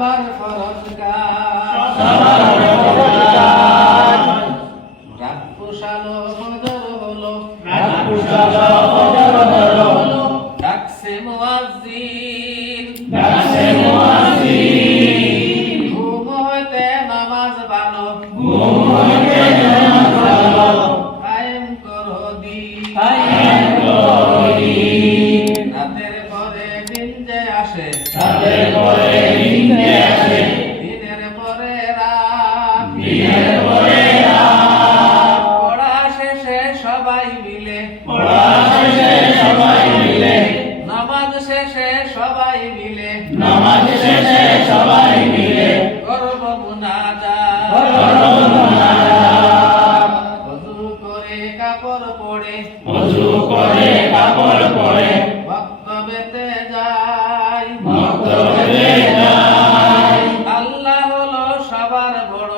সবার ফরজ কাজ রাত পোষালো ফজর হলো ডাকছে মুয়াজ্জিন ঘুম হইতে নামাজ ভালো কায়েম করো দিন রাতের পরে দিন যে আসে দিনের পরে রাত পড়া শেষে সবাই মিলে নামাজ শেষে সবাই মিলে করব মুনাজাত ওযু করে কাপড় পরে বক্তব্যতে যাই আল্লাহ হলো সবার বড়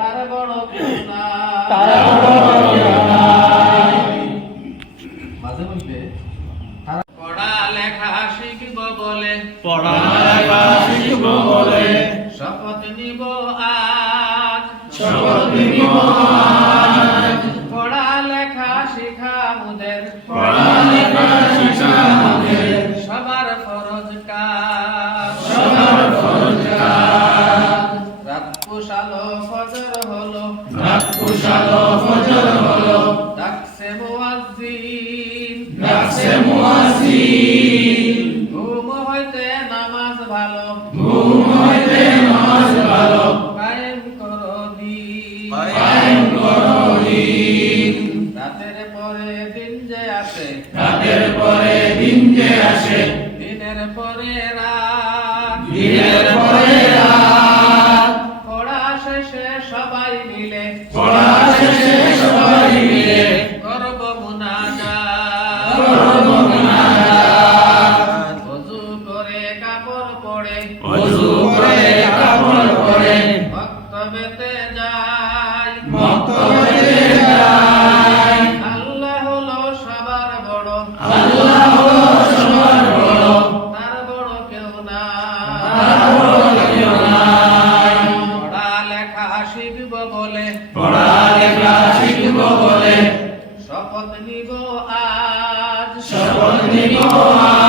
তার বড় কেউ নাই। মাঝে মধ্যে পড়া লেখা শিখব বলে শপথ নিব আজ পড়া লেখা শিখা মুদের সবার ফরজ কাজ রাত পোষালো ফজর হলো ডাকছে মুয়াজ্জিন ঘুম হইতে নামাজ ভালো কায়েম করো দিন রাতের পরে দিন যে আসে দিনের পরে রাত পড়া শেষে সবাই মিলে করব মুনাজাত ওযু করে কাপড় পরে বক্তব্যতে যাই আল্লাহ হলো সবার বড় তার বড় কেউ নাই। পড়া লেখা শিখব বলে শপথ নিব আজ